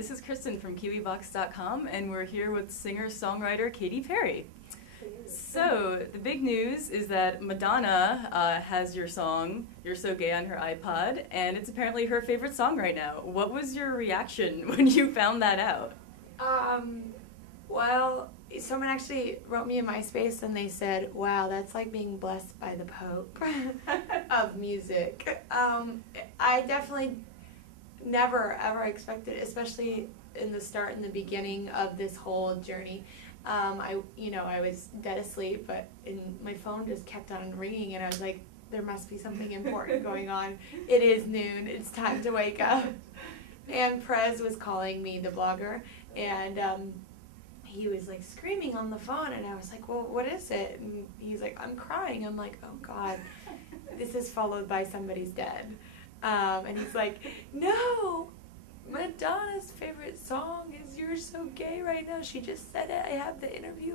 this is Kristen from KiwiboxDotCom, and we're here with singer-songwriter Katy Perry. So, the big news is that Madonna has your song, Youre So Gay, on her iPod, and it's apparently her favorite song right now. What was your reaction when you found that out? Well, someone actually wrote me in MySpace and they said, wow, that's like being blessed by the Pope of music. I definitely never ever expected, especially in the beginning of this whole journey. I was dead asleep, but my phone just kept on ringing, and I was like, there must be something important going on. It is noon, it's time to wake up. And Prez was calling me, the blogger, and he was like screaming on the phone, and I was like, well, what is it? And he's like, I'm crying. I'm like, oh God, this is followed by somebody's dead. And he's like, no, Madonna's favorite song is Youre So Gay right now. She just said it. I have the interview.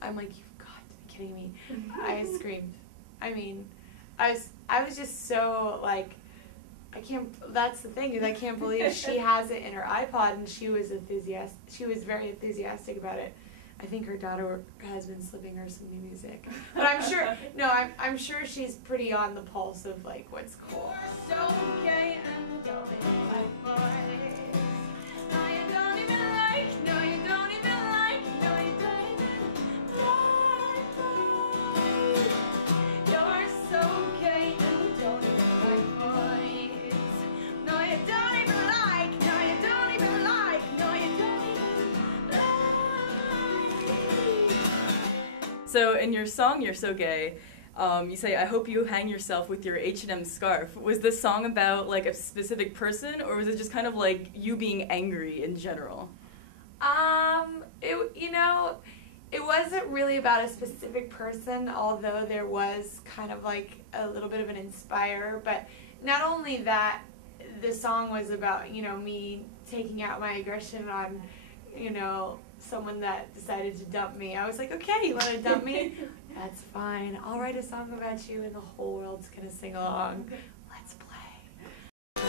I'm like, you've got to be kidding me. I screamed. I mean, I was just so like, that's the thing, is I can't believe she has it in her iPod, and she was very enthusiastic about it. I think her daughter has been slipping her some new music. But I'm sure she's pretty on the pulse of like what's cool. So gay and don't even like boys. No, you don't even like, no, you don't even like, no, you don't even like boys. You're so gay and you don't even like boys. No, you don't even like, no, you don't even like, no, you don't even like. So, in your song, Youre So Gay, you say, I hope you hang yourself with your H&M scarf. Was this song about like a specific person, or was it just kind of like you being angry in general? It wasn't really about a specific person, although there was kind of like a little bit of an inspire. But not only that, the song was about, me taking out my aggression on, someone that decided to dump me. I was like, okay, you want to dump me? That's fine. I'll write a song about you and the whole world's going to sing along. Let's play. I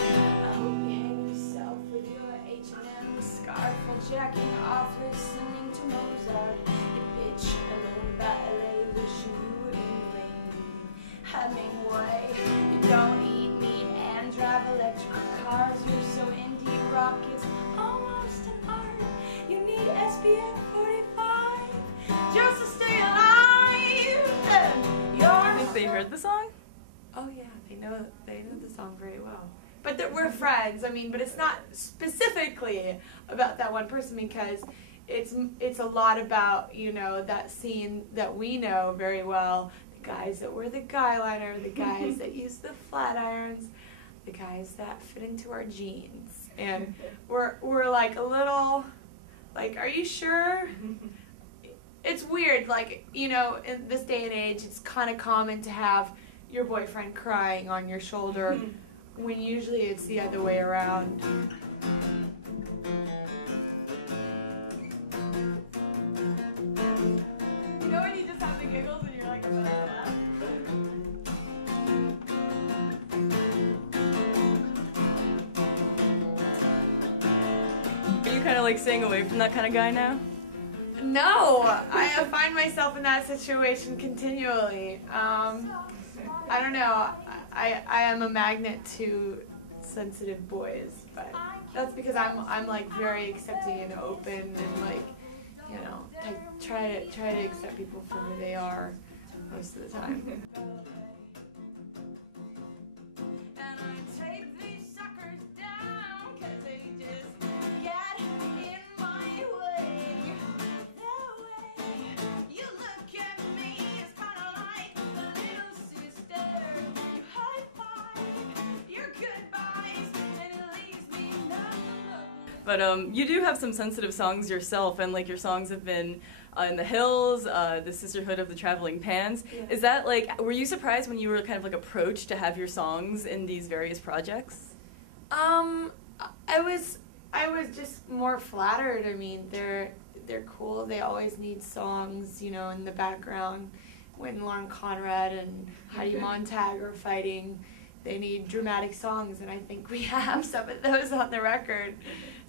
hope you hang yourself with your H&M scarf while jacking off listening to Mozart. You bitch alone about LA, wishing you were in Rain, Hemingway. You don't eat meat and drive electric cars. You're so indie rock, it's almost an art. You need SPF 45 just to stay alive. I think they heard the song? Oh yeah, they know the song very well. But we're friends. I mean, but it's not specifically about that one person, because it's a lot about, that scene that we know very well. The guys that wear the guy liner, the guys that use the flat irons, the guys that fit into our jeans, and we're like a little. Like, are you sure? It's weird, like, in this day and age, it's kind of common to have your boyfriend crying on your shoulder when usually it's the other way around. You know when you just have the giggles and you're like, Are you kind of like staying away from that kind of guy now? No, I find myself in that situation continually. I don't know. I am a magnet to sensitive boys, but that's because I'm like very accepting and open, and like, I try to accept people for who they are most of the time. But you do have some sensitive songs yourself, and like your songs have been in The Hills, The Sisterhood of the Traveling Pans. Yeah. Is that like, were you surprised when you were kind of like approached to have your songs in these various projects? I was just more flattered. I mean, they're cool. They always need songs, in the background. When Lauren Conrad and Heidi Montag are fighting, they need dramatic songs, and I think we have some of those on the record.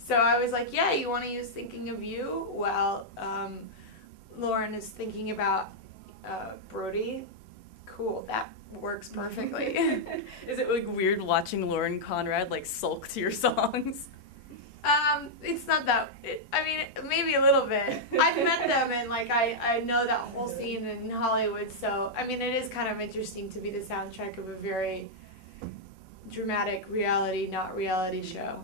So I was like, yeah, you want to use Thinking of You? Well, Lauren is thinking about Brody. Cool, that works perfectly. Is it like weird watching Lauren Conrad like sulk to your songs? It's not that. I mean, maybe a little bit. I've met them, and like I know that whole scene in Hollywood. So I mean, it is kind of interesting to be the soundtrack of a very dramatic reality, not reality show.